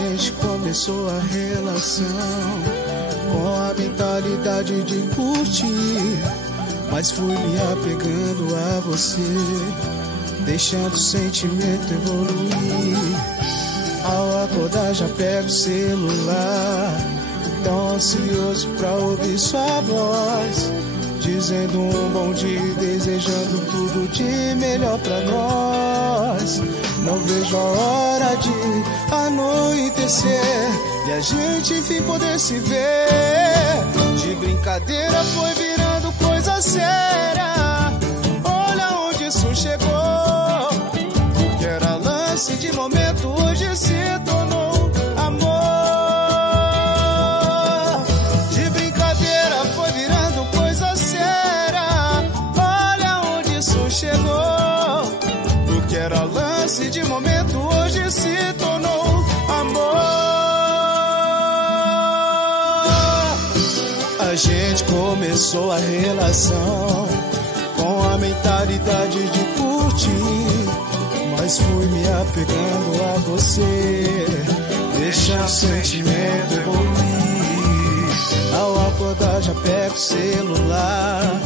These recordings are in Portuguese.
gente começou a relação com a mentalidade de curtir, mas fui me apegando a você, deixando o sentimento evoluir. Ao acordar já pego o celular, tão ansioso pra ouvir sua voz, dizendo um bom dia, desejando tudo de melhor pra nós. Não vejo a hora de anoitecer e a gente enfim poder se ver. De brincadeira foi virando coisa séria, olha onde isso chegou. O que era lance de momento hoje se tornou amor. De brincadeira foi virando coisa séria, olha onde isso chegou. O que era lance de momento hoje se tornou amor. A gente começou a relação com a mentalidade de curtir, mas fui me apegando a você, deixando o sentimento evoluir. Ao acordar já pego o celular,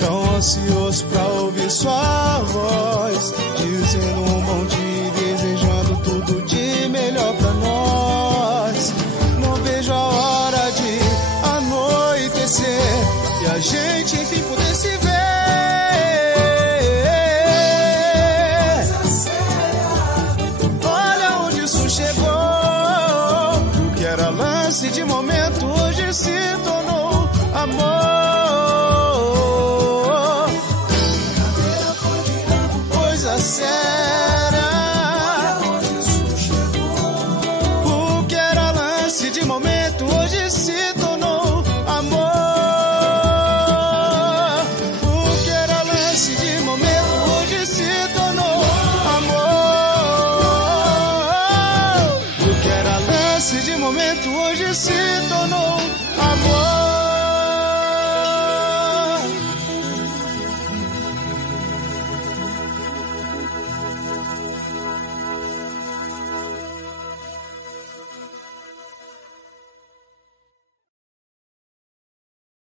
tão ansioso pra ouvir sua voz, dizendo um bom dia, desejando tudo de melhor pra nós. Não vejo a hora de anoitecer e a gente enfim